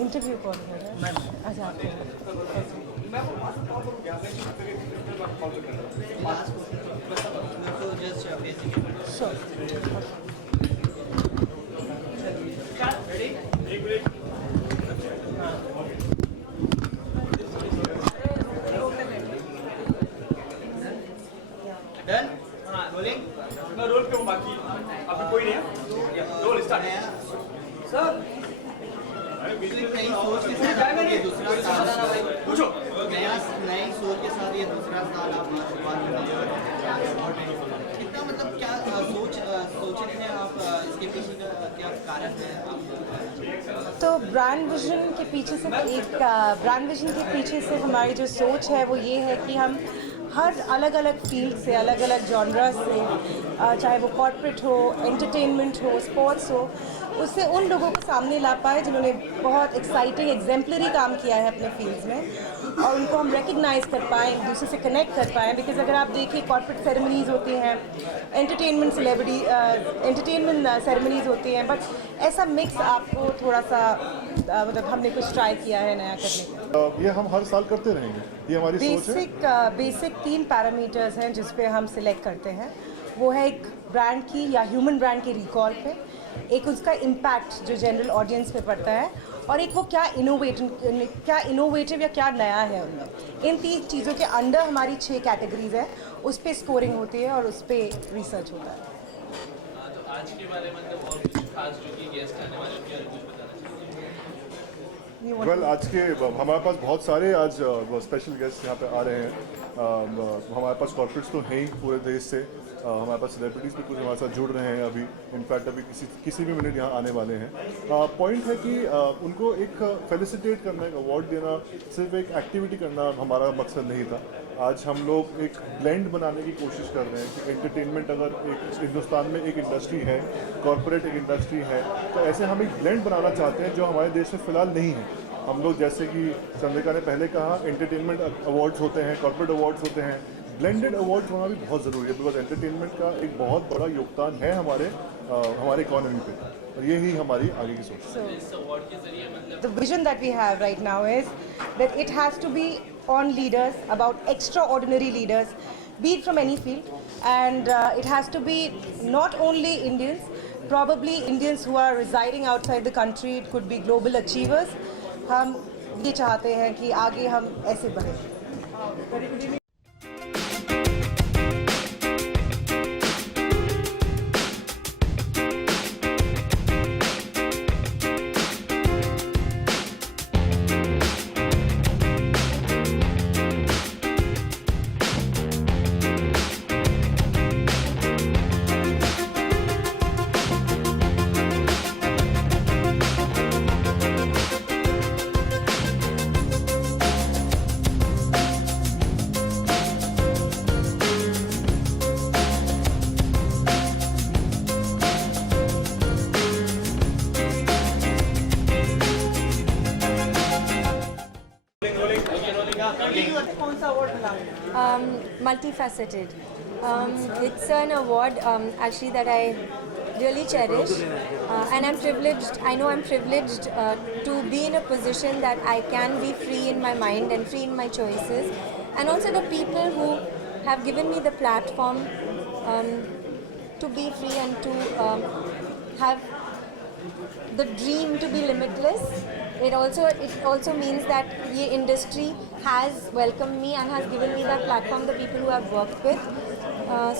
Interview कौन कर रहा है? अच्छा आपको श्योर। डन रोलिंग मैं रोल पे हूं बाकी अभी कोई नहीं है रोल स्टार्ट सर नई सोच के साथ ये दूसरा साल पूछो नई सोच के साथ ये दूसरा साल आप शुरुआत कर रहे हो कितना मतलब क्या सोचने में आप इसके पीछे का क्या कारण है आप तो ब्रांड विजन के पीछे से हमारी जो सोच है वो ये है कि हम हर अलग अलग फील्ड से, अलग अलग जॉनरा से, चाहे वो कॉर्पोरेट हो, एंटरटेनमेंट हो, स्पोर्ट्स हो, उससे उन लोगों को सामने ला पाए जिन्होंने बहुत एक्साइटिंग एग्जेम्पलरी काम किया है अपने फील्ड्स में, और उनको हम रिकग्नाइज़ कर पाएँ, एक दूसरे से कनेक्ट कर पाएँ। बिकॉज अगर आप देखिए कॉर्पोरेट सेरेमनीज़ होती हैं, एंटरटेनमेंट सेरेमनीज़ होती हैं, बट ऐसा मिक्स आपको थोड़ा सा मतलब हमने कुछ ट्राई किया है नया करने का। ये हम हर साल करते रहेंगे, ये हमारी सोच है। बेसिक 3 पैरामीटर्स हैं जिस पे हम सिलेक्ट करते हैं। वो है एक ब्रांड की या ह्यूमन ब्रांड के रिकॉल पे, एक उसका इम्पैक्ट जो जनरल ऑडियंस पे पड़ता है, और एक वो क्या इनोवेटिव या क्या नया है उनमें। इन 3 चीज़ों के अंडर हमारी 6 कैटेगरीज है, उस पर स्कोरिंग होती है और उस पर रिसर्च होता है। तो आज के बारे में मतलब और कुछ खास जो कि गेस्ट आने वाले हैं कुछ बताना चाहिए? वेल आज के हमारे पास बहुत सारे आज स्पेशल गेस्ट यहाँ पे आ रहे हैं। हमारे पास कॉर्पोरेट्स तो हैं ही पूरे देश से, हमारे पास सेलिब्रिटीज़ भी कुछ हमारे साथ जुड़ रहे हैं अभी, इनफैक्ट अभी किसी भी मिनट यहाँ आने वाले हैं। पॉइंट है कि उनको एक फेलिसिटेट करना, एक अवार्ड देना, सिर्फ एक एक्टिविटी करना हमारा मकसद नहीं था। आज हम लोग एक ब्लेंड बनाने की कोशिश कर रहे हैं कि एंटरटेनमेंट अगर एक हिंदुस्तान में एक इंडस्ट्री है, कॉर्पोरेट एक इंडस्ट्री है, तो ऐसे हम एक ब्लेंड बनाना चाहते हैं जो हमारे देश में फ़िलहाल नहीं है। हम लोग जैसे कि चंद्रिका ने पहले कहा, एंटरटेनमेंट अवार्ड्स होते हैं, कॉर्पोरेट अवार्ड्स होते हैं, ब्लेंडेड अवार्ड्स होना भी बहुत ज़रूरी है, बिकॉज एंटरटेनमेंट का एक बहुत बड़ा योगदान है हमारे इकोनॉमी पे, और यही हमारी आगे की सोच। The vision that we have right now is that it has to be on leaders, about extraordinary leaders, be it from any field, and it has to be not only Indians, probably Indians who are residing outside the country, it could be global achievers. हम ये चाहते हैं कि आगे हम ऐसे बढ़ें। Multifaceted. It's an award actually that I really cherish, and I'm privileged. I know I'm privileged to be in a position that I can be free in my mind and free in my choices, and also the people who have given me the platform to be free and to have the dream to be limitless. It also means that the industry has welcomed me and has given me that platform, the people who I've worked with.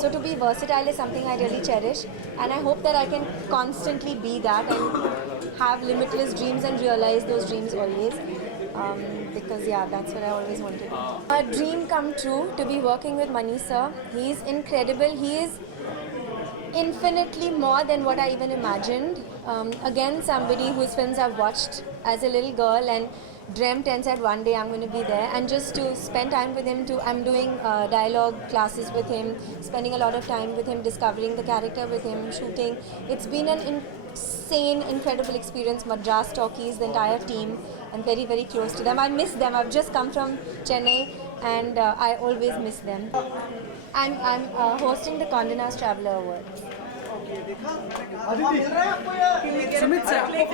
So to be versatile is something I really cherish, and I hope that I can constantly be that and have limitless dreams and realize those dreams always. Because yeah, that's what I always wanted. A dream come true to be working with Mani sir. He is incredible. He is infinitely more than what I even imagined. Again, somebody whose films I've watched as a little girl and dreamt and said one day I'm going to be there, and just to spend time with him. I'm doing dialogue classes with him, spending a lot of time with him, discovering the character with him, shooting. It's been an insane, incredible experience. Madras Talkies, the entire team, I'm very, very close to them. I miss them. I've just come from Chennai, and I always miss them. I'm hosting the Condé Nast Traveller Award. Sumit sir मैं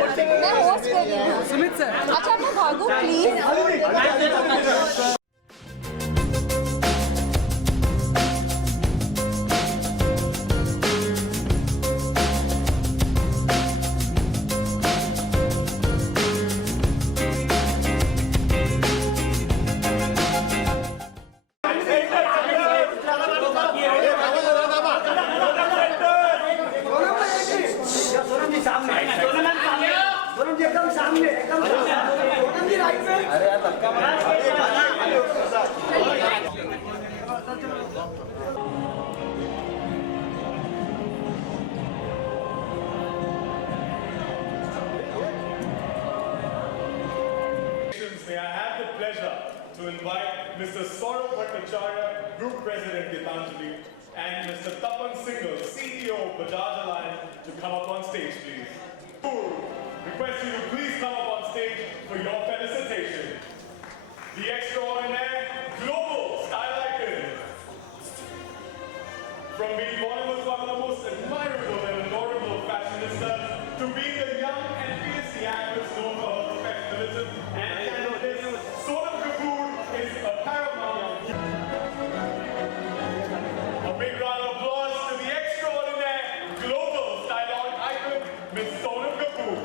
host कर रही हूँ। Sumit sir अच्छा मैं भागू please. May I have the pleasure to invite Mr. Saurabh Bhattacharya, Group President Gitanjali, and Mr. Tapan Singhal, CEO of Bajaj Alliance, to come up on stage, please. Request you to please come up on stage for your felicitation. The extraordinary global style icon. From being Bollywood's one of the most admirable and adorable fashionistas to being the young and fierce actress known for her professionalism and candidness, Sonam Kapoor is a paramount. A big round of applause to the extraordinary global style icon, Miss Sonam Kapoor.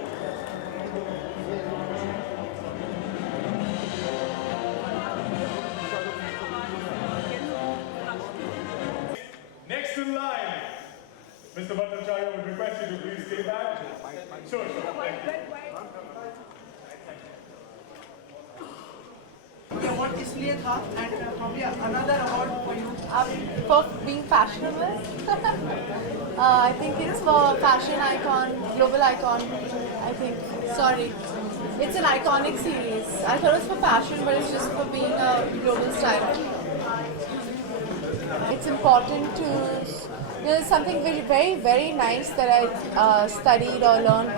Next in line, Mr. Bhattacharya would request you to please stay back. Sure, thank you. Award इसलिए था and probably another award for you. For being fashionable. I think it's for fashion icon, global icon. I think. Sorry. It's an iconic series. I thought it was for fashion, but it's just for being a global style. It's important to, something very, very, very nice that I studied or learned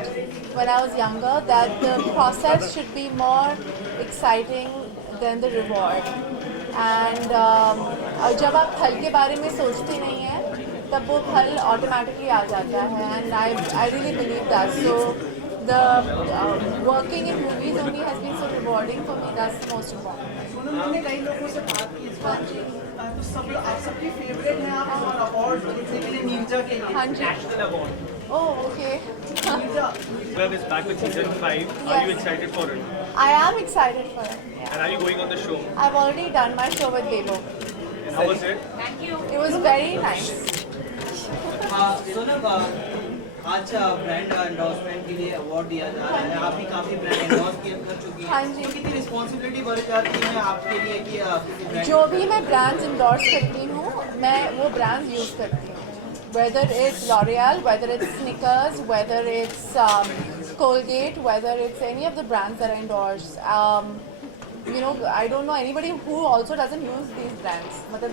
when I was younger, that the process should be more exciting than the reward. And जब आप फल के बारे में सोचते नहीं हैं, तब वो फल automatically आ जाता है. And I really believe that. So the working in movies only has been so rewarding for me. That's the most important. Sonam हमने कई लोगों से बात की इस बात की. तो सब लोग आप सबकी फेवरेट हैं आप और अवार्ड जीतने के लिए नीरजा के लिए. हाँ जी. Oh, okay. Neerja. Club is back with season 5. Are Yes. you excited for it? I am excited for it. Yeah. And are you going on the show? I've already done my show with Bebo. And how was it? It was very nice. Sonam आज brand endorsement के लिए award दिया जा रहा है. आप भी काफी ब्रांड एंडोर्स कर चुकी हैं. हाँ जी. तो कितनी रिस्पॉन्सिबिलिटी बढ़ जाती है आपके लिए कि किसी ब्रांड जो भी मैं ब्रांड्स इंडोर्स करती हूँ, मैं वो ब्रांड्स यूज़ करती हूँ. Whether it's L'Oreal, whether it's Snickers, whether it's Colgate, whether it's any of the brands that I endorse. I don't know anybody who also doesn't use these brands. मतलब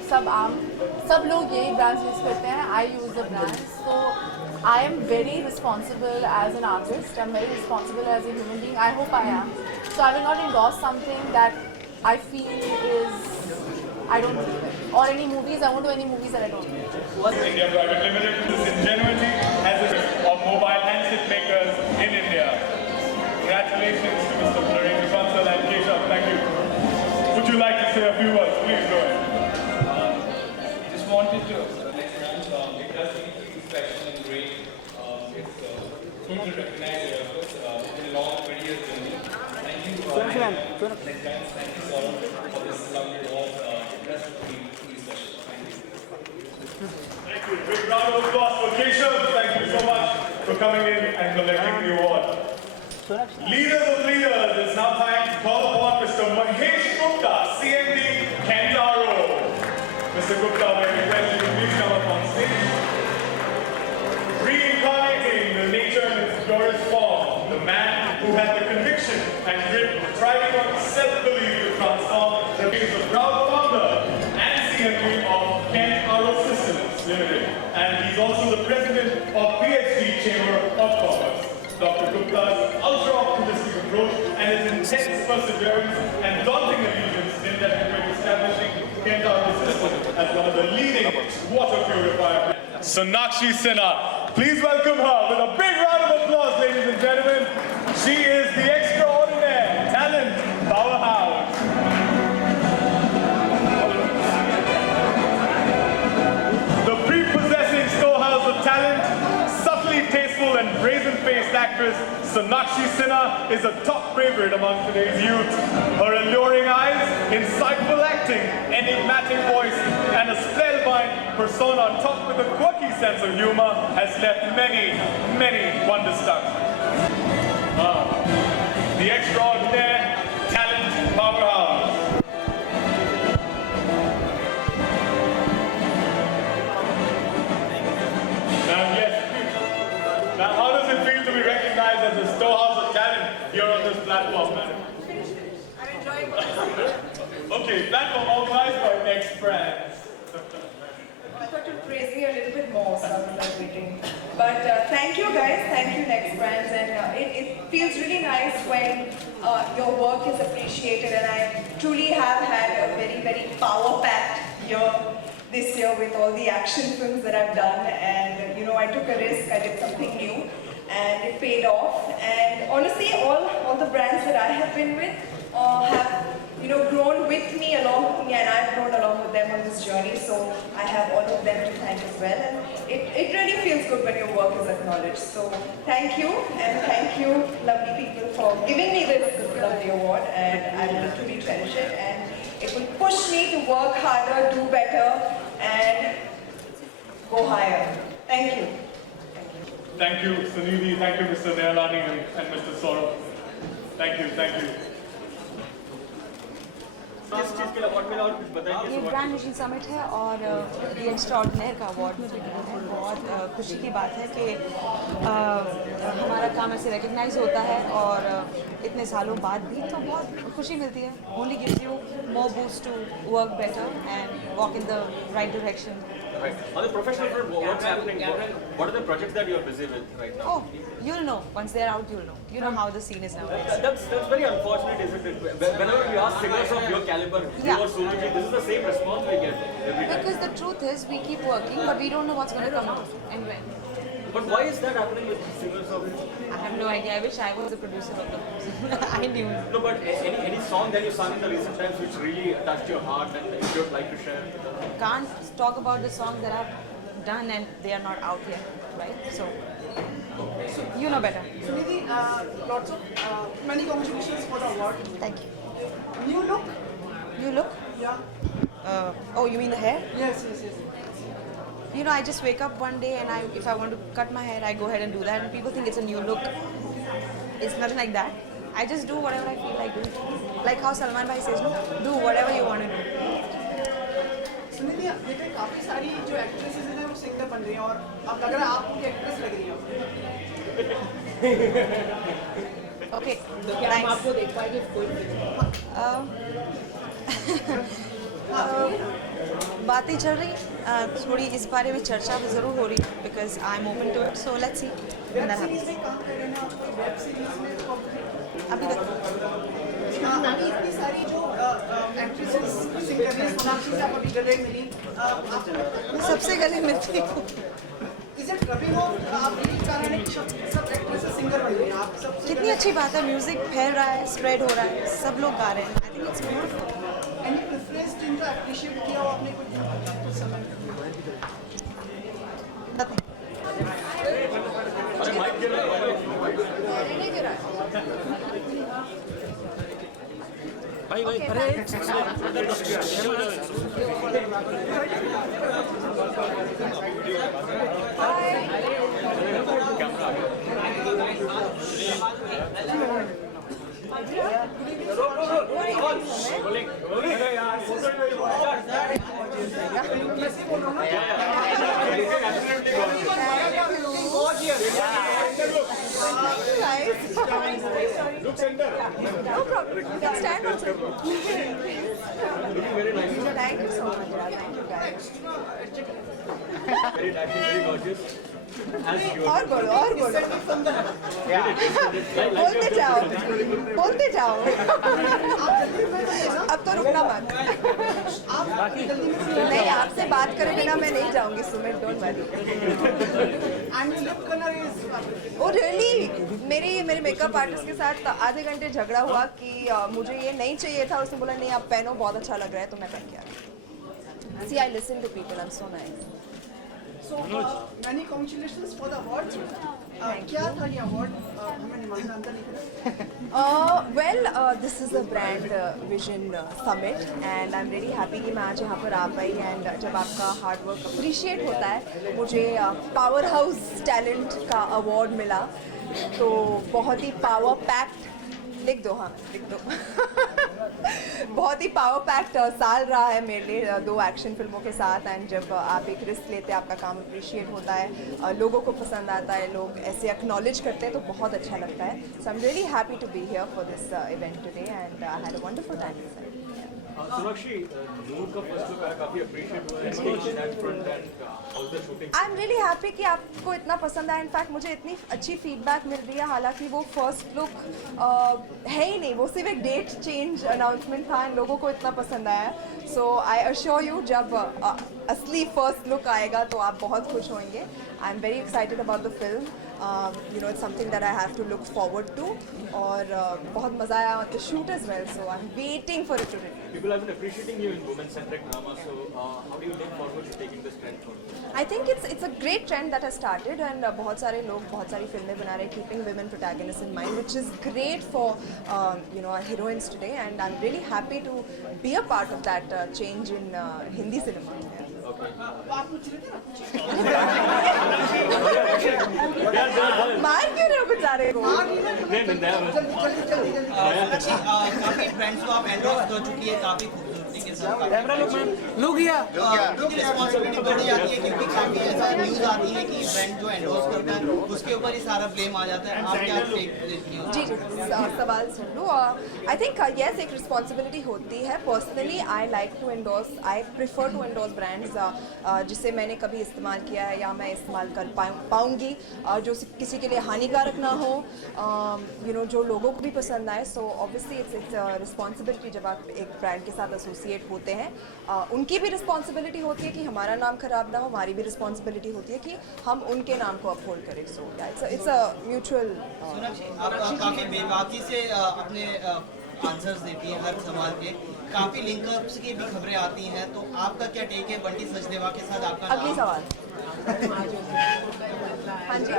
सब लोग यही brands use करते हैं. I use the brands. So I am very responsible as an artist. I'm very responsible as a human being. I hope I am. So I will not endorse something that I feel is I don't believe it. Or any movies. I won't do any movies that I don't believe. India Private Limited, this ingenuity has a of mobile handset makers in India. Congratulations to Mr. Narendra Bansal and Keshav. Thank you. Would you like to say a few words? Please go ahead. Just wanted to it does seem to be special and great. It's good to recognize your efforts. It's been a long 20 years journey. Thank you. Thank you, Saurabh, for this lovely award. It does feel truly special. Thank you. Thank you. Big round of applause for Keshav. Thank you so much for coming in and collecting the award. Leaders of leaders, it's now time to call upon Mr. Mahesh Gupta, CMD, Kentaro. Mr. Gupta, may I request you to please come up on stage. Reincarnating the nature in its purest form, the man who had the conviction and grit, thriving on self-belief to transform the being the proud founder and CMD of Kentaro Systems Limited. And he's also the president of PhD Chamber of Commerce. Dr. Gupta's ultra-optimistic approach and his intense perseverance and daunting allegiance in that way establishing Kentaro Systems as one of the leading water purifier. Sonakshi Sinha, Please welcome her with a big round of applause, ladies and gentlemen. She is the extraordinaire talent powerhouse. The prepossessing storehouse of talent, subtly tasteful and brazen-faced actress Sonakshi Sinha is a top favorite among today's youth. Her alluring eyes, insightful acting, enigmatic voice, and a spellbound persona topped with a quirky sense of humor has left many, many wonderstruck. The extraordinaire talent powerhouse. Now, how does it feel to be recognized as the storehouse of talent here on this platform, man? I'm enjoying it. Okay, platform organized by Next Brands. I thought you'd praise me a little bit more, so I was like waiting. But thank you guys, thank you Next Brands, and it feels really nice when your work is appreciated, and I truly have had a very, very power-packed year this year with all the action films that I've done, and you know, I took a risk, I did something new, and it paid off. And honestly, all the brands that I have been with have, you know, grown with me, along with me, and I've grown along with them on this journey. So I have all of them to thank as well, and it really feels good when your work is acknowledged. So thank you, and thank you, lovely people, for giving me this lovely award, and I will truly cherish it, and it will push me to work harder, do better, and go higher. Thank you. Thank you, Sunidhi. Thank you, Mr. Nayalani and Mr. Saurabh. Thank you, thank you. ये brand mission summit है और ये extraordinary का award मुझे मिला है। बहुत खुशी की बात है कि हमारा काम ऐसे रिकग्नाइज होता है और इतने सालों बाद भी तो बहुत खुशी मिलती है। Only gives you more boost to work better and walk in the right direction. Right. On the professional front, what's happening? What are the projects that you're busy with right now? Oh, you'll know. Once they're out, you'll know. You know how the scene is now. That's very unfortunate, isn't it? Whenever we ask singers of your caliber, you or Suruchi, this is the same response we get every time. Because the truth is, we keep working, but we don't know what's going to come out and when. But why is that happening with singers of I have no idea. I wish I was the producer of the I knew. No, but any song that you sung in the recent times which really touched your heart and if you'd like to share? Can't talk about the songs that I've done and they are not out yet, right? So, you know better. Sunidhi, lots of many congratulations for the award. Thank you. New look? You look? Yeah. Oh, you mean the hair? Yes. You know, I just wake up one day and if I want to cut my hair, I go ahead and do that. And people think it's a new look. It's nothing like that. I just do whatever I feel like doing. Like how Salman Bhai says, no, do whatever you want to do. Sunidhi, देखिए काफी सारी जो actresses हैं वो singer बन रही हैं और अब लग रहा है आप उनकी एक्ट्रेस लग रही हैं। Okay. हम आपको देख पाएंगे कोई बातें चल रही थोड़ी इस बारे में चर्चा भी ज़रूर हो रही है because I am open to it so let's see web series में काम कर रहे हैं आप वेब सीरीज में अभी तक अभी इतनी सारी जो एक्ट्रेसेस सिंगर हैं सोनाक्षी से आप अभी गले मिली मैं सबसे गले मिलती हूँ इज इट रबिंग ऑफ आप यही कारण है कि सब एक्ट्रेसेस सिंगर बन रही हैं आप सब कितनी अच्छी बात है म्यूजिक फैल रहा है स्प्रेड हो रहा है सब लोग गा रहे हैं I think it's beautiful any preference जिनको अप्रिशिएट किया हो आपने कुछ समय नथिंग भाई अरे Look center. No problem. You can stand also. looking very nice. Thank you so much. Thank you guys. Very gorgeous. और बोलो और बोलो, बोलते जाओ अब तो रुकना मत। नहीं, आपसे बात करे बिना मैं नहीं जाऊंगी Sumit, don't worry. Oh really, मेरे मेकअप आर्टिस्ट के साथ आधे घंटे झगड़ा हुआ कि मुझे ये नहीं चाहिए था, उसने बोला नहीं आप पहनो, बहुत अच्छा लग रहा है, तो मैं पहन के आ गई। See, I listen to people, I'm so nice. So, many congratulations for the awards. क्या था ये award? हमें निमंत्रण नहीं करा। Well, this is a brand vision summit and I'm really happy कि मैं आज यहाँ पर आ पाई, and जब आपका hard work appreciate होता है, मुझे power house talent का award मिला, तो बहुत ही power packed, लिख दो, हाँ लिख दो बहुत ही पावर पैक्ड साल रहा है मेरे लिए, 2 एक्शन फिल्मों के साथ, एंड जब आप एक रिस्क लेते हैं, आपका काम अप्रिशिएट होता है, लोगों को पसंद आता है, लोग ऐसे एक्नॉलेज करते हैं, तो बहुत अच्छा लगता है। So I am really happy to be here for this event today and I had a wonderful time. Sonakshi, लोगों का फर्स्ट लुक आया, काफी अप्रिशिएट हुआ है that front and all the shooting. I am really happy कि आपको इतना पसंद आया। इनफैक्ट मुझे इतनी अच्छी फीडबैक मिल रही है, हालांकि वो फर्स्ट लुक है ही नहीं, वो सिर्फ एक डेट चेंज अनाउंसमेंट था, एंड लोगों को इतना पसंद आया। सो आई अश्योर यू, जब असली फर्स्ट लुक आएगा तो आप बहुत खुश होंगे। I am very excited about the film, you know it's something that I have to look forward to, और बहुत मज़ा आया the shoot as well, so I am waiting for it to release. People have been appreciating you in women-centric drama, so how do you look forward to taking this trend forward? I think it's a great trend that has started, and बहुत सारे लोग बहुत सारी फिल्में बना रहे हैं keeping women protagonists in mind, which is great for you know our heroines today, and I'm really happy to be a part of that change in Hindi cinema. मार क्यों रहे हो बेचारे को? काफी ब्रांड्स को आप एंडोर्स कर चुकी है, काफी खूबसूरती के साथ। लुगिया रिस्पॉन्सिबिलिटी बढ़ जाती है, क्योंकि काफी ऐसा न्यूज आती है कि ब्रांड जो एंडोर्स करता है उसके ऊपर ही सारा ब्लेम आ जाता है। आप क्या टेक देती हो? जी सवाल सुन लो। आई थिंक येस, एक रिस्पॉन्सिबिलिटी होती है। Personally I like to endorse, I prefer to endorse brands जिसे मैंने कभी इस्तेमाल किया है या मैं इस्तेमाल कर पाऊँगी, जो किसी के लिए हानिकारक ना हो, यू नो जो लोगों को भी पसंद आए। सो ऑब्वियसली इट्स रिस्पॉन्सिबिलिटी, जब आप एक ब्रांड के साथ एसोसिएट होते हैं, उनकी भी रिस्पॉन्सिबिलिटी होती है कि हमारा नाम खराब ना हो, हमारी भी रिस्पॉन्सिबिलिटी होती है कि हम उनके नाम को अपहोल्ड करें। So it's a mutual. आप काफी बेबाकी से अपने आंसर्स देती है हर सवाल के, काफी लिंकअप्स की भी खबरें आती हैं, तो आपका क्या टेक है बंटी सचदेवा के साथ? आपका अगली सवाल। हाँ जी,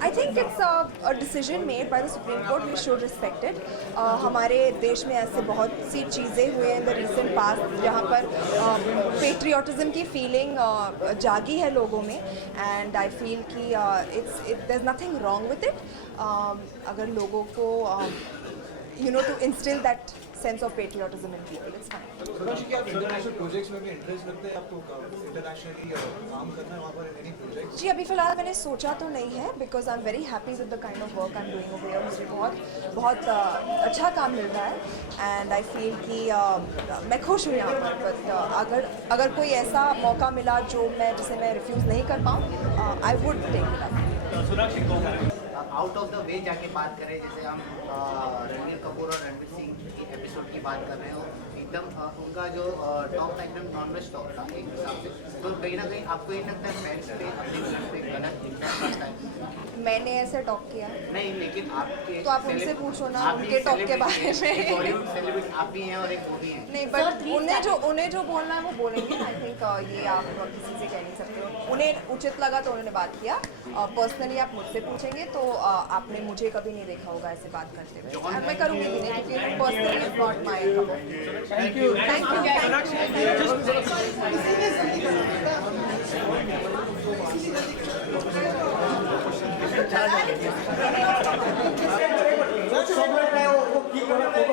I think it's a decision made by the Supreme Court. We should respect it. हमारे देश में ऐसे बहुत सी चीज़ें हुए हैं in the recent past जहाँ पर patriotism की feeling जागी है लोगों में, and I feel कि there's nothing wrong with it. अगर लोगों को you know to instill that sense of patriotism in people, it's fine. Sonakshi, क्या आप इंटरनेशनल प्रोजेक्ट्स में भी इंटरेस्ट रखते हैं? आपको इंटरनेशनली काम करना है वहाँ पर एनी प्रोजेक्ट? जी अभी फ़िलहाल मैंने सोचा तो नहीं है, because I am very happy with the kind of work I am doing over here. मुझे बहुत अच्छा काम मिल रहा है, एंड आई फील कि मैं खुश हूँ यहाँ पर। बट अगर कोई ऐसा मौका मिला जिसे मैं रिफ्यूज़ नहीं कर पाऊँ, I would take it up. Out of the way जाके बात करें, जैसे हम रणबीर कपूर और रणवीर सिंह की एपिसोड की बात कर रहे हो, एकदम उनका जो टॉक था एकदम नॉनवेज टॉक था एक हिसाब से, तो कहीं ना कहीं आपको ये लगता है फैंस पे अपनी फिल्म पे गलत इम्पैक्ट पड़ता है? मैंने ऐसे टॉक किया नहीं, लेकिन आपके तो आप उनसे पूछो ना उनके टॉक के बारे में। बॉलीवुड सेलिब्रिटी आप भी हैं और एक वो भी हैं। नहीं, बट उन्हें जो बोलना है वो बोलेंगे। आई थिंक ये आप किसी से कह नहीं सकते हो। उन्हें उचित लगा तो उन्होंने बात किया। पर्सनली आप मुझसे पूछेंगे तो आपने मुझे कभी नहीं देखा होगा ऐसे बात करते हुए। मैं करूँगी भी नहीं, क्योंकि personally is not my cup. Thank you.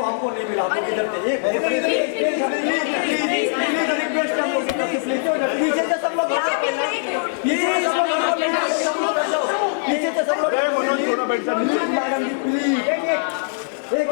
हमको नहीं मिला, किधर थे? पीछे से सब लोग मैडम जी please He's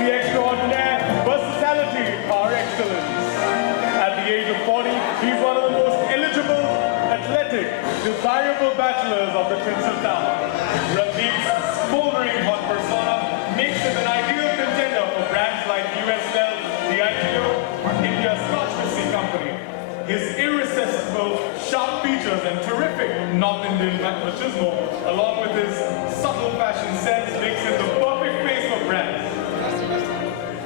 the extraordinaire versatility par excellence. At the age of 40, he's one of the most eligible, athletic, desirable bachelors of the Tinsel Town. Randeep's smoldering hot persona makes him an ideal contender for brands like USL, Diageo, India's Scotch Whisky Company. His irresistible, sharp features and terrific North Indian machismo, along with his subtle fashion sense, makes him the perfect face for brands.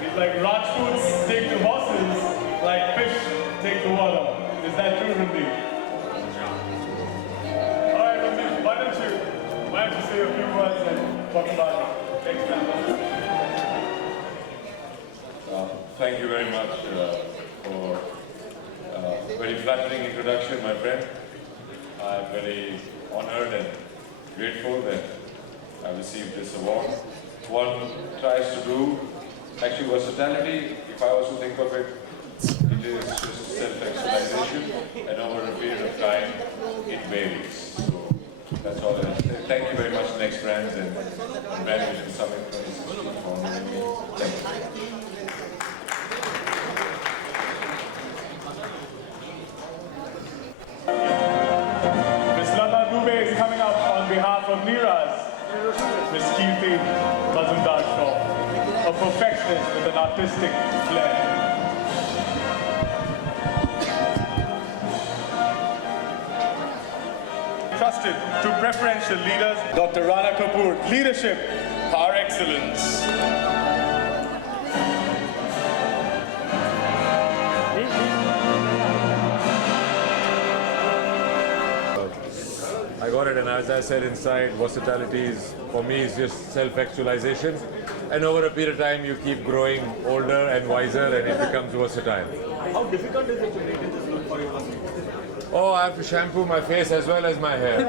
He's like Rajputs take to horses, like fish take to water. Is that true, Randeep? All right, Randeep, why don't you say a few words and talk about next time? Thank you very much for a very flattering introduction, my friend. I'm very honored and grateful that I received this award. One tries to do, actually versatility, if I was to think of it, it is just self-actualization, and over a period of time, it varies. So that's all I have to say. Thank you very much, Next Brands and Brand Vision Summit 2016 for honoring me. Thank you. Miss Lata Dubey is coming up on behalf of Neeraj. Miss Kirti Mazumdar Shaw, a perfectionist with an artistic flair. Trusted to preferential leaders, Dr. Rana Kapoor, leadership par excellence. I got it, and as I said inside, versatility is, for me, is just self-actualization. And over a period of time, you keep growing older and wiser, and it becomes versatile. How difficult is it to maintain this look for you? Oh, I have to shampoo my face as well as my hair.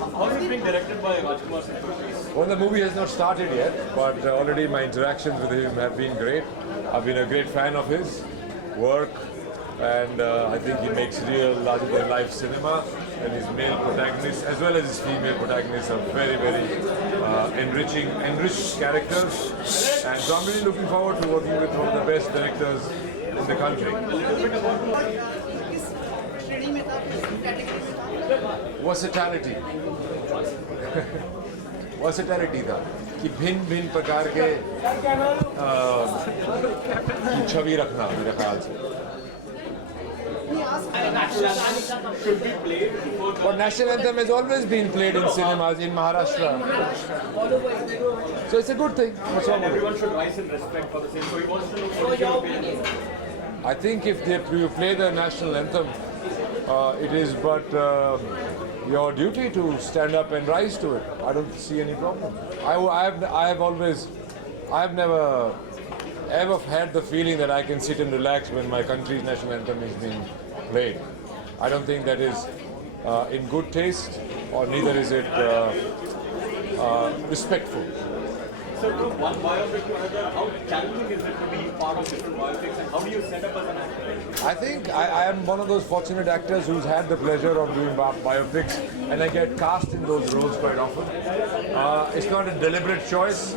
How is it being directed by Rajkumar Singh? Well, the movie has not started yet, but already my interactions with him have been great. I've been a great fan of his work, and I think he makes real larger-than-life cinema, and his male protagonists as well as his female protagonists are very, very enriched characters, and so I'm really looking forward to working with one of the best directors in the country. Versatility. Versatility था कि भिन्न प्रकार के छवि रखना मेरे ख्याल से. But national anthem has always been played in cinemas in Maharashtra. So it's a good thing. What's wrong with it? Everyone should rise in respect for the same. So he wants to know what your opinion is. I think if you play the national anthem, it is but your duty to stand up and rise to it. I don't see any problem. I have never ever had the feeling that I can sit and relax when my country's national anthem is being played. I don't think that is in good taste, or neither is it respectful. So from one biopic to another, how challenging is it to be part of different biopics, and how do you set up as an actor? I think I am one of those fortunate actors who's had the pleasure of doing biopics, and I get cast in those roles quite often. It's not a deliberate choice,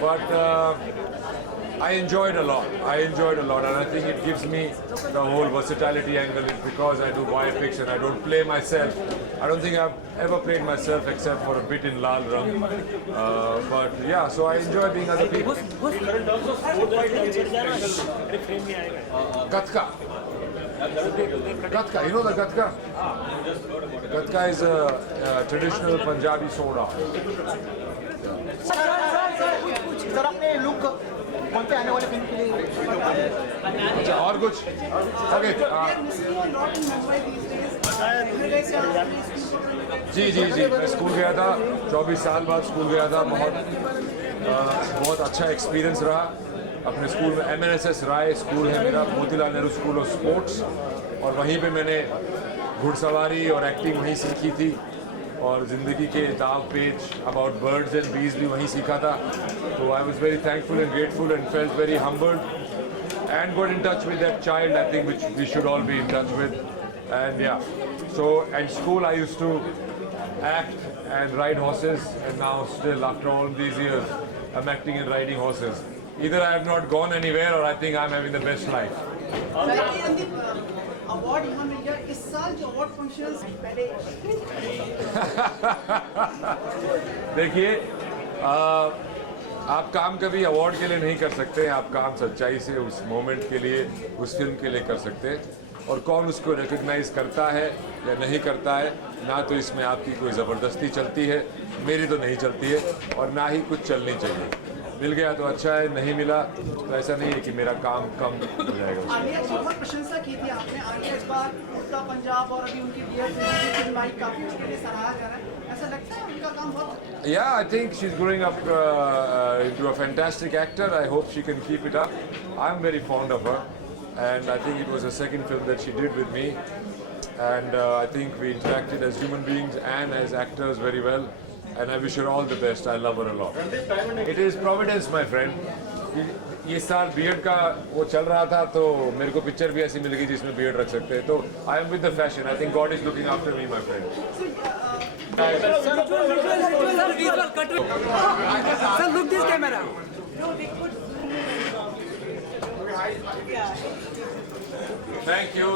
but I enjoy it a lot. And I think it gives me the whole versatility angle because I do biopics and I don't play myself. I don't think I've ever played myself except for a bit in Lal Rang. But yeah, so I enjoy being other people. In terms of sport fighting, is it special? Gatka. Gatka, you know the Gatka? Gatka is a traditional Punjabi soda. कौन से आने वाले film के लिए? अच्छा और कुछ okay जी मैं स्कूल गया था 24 साल बाद स्कूल गया था बहुत अच्छा एक्सपीरियंस रहा अपने स्कूल में MNSS राय स्कूल है मेरा Motilal Nehru school of sports और वहीं पे मैंने घुड़सवारी और एक्टिंग वहीं सीखी थी और ज़िंदगी के दाव पेच अबाउट बर्ड्स एंड बीज भी वहीं सीखा था तो I was very thankful and grateful and felt very humbled and got in touch with that child I think which we should all be in touch with and yeah so at school I used to act and ride horses and now still after all these years I'm acting and riding horses either I have not gone anywhere or I think I'm having the best life award यहाँ मिल गया इस साल जो award functions पहले देखिए आप काम कभी अवार्ड के लिए नहीं कर सकते आप काम सच्चाई से उस मोमेंट के लिए उस फिल्म के लिए कर सकते हैं और कौन उसको रिकग्नाइज करता है या नहीं करता है ना तो इसमें आपकी कोई ज़बरदस्ती चलती है मेरी तो नहीं चलती है और ना ही कुछ चलनी चाहिए मिल गया तो अच्छा है नहीं मिला तो ऐसा नहीं है कि मेरा काम कम हो जाएगा आलिया की बहुत प्रशंसा की थी आपने आलिया इस बार उड़ता पंजाब और अभी उनकी फिल्म आई काफ़ी उसके लिए सराहा जा रहा है ऐसा लगता है उनका काम बहुत Yeah, I think she's growing up into a fantastic actor. I hope she can keep it up. I'm very fond of her, and I think it was the second film that she did with me. And I think we interacted as human beings and as actors very well. And I wish her all the best. I love her a lot. It is Providence, my friend. ये साल BEd का वो चल रहा था तो मेरे को पिक्चर भी ऐसी मिल गई जिसमें बीएड रख सकते हैं तो I am with the fashion I think God is looking after me my friend Sir, look this camera. Thank you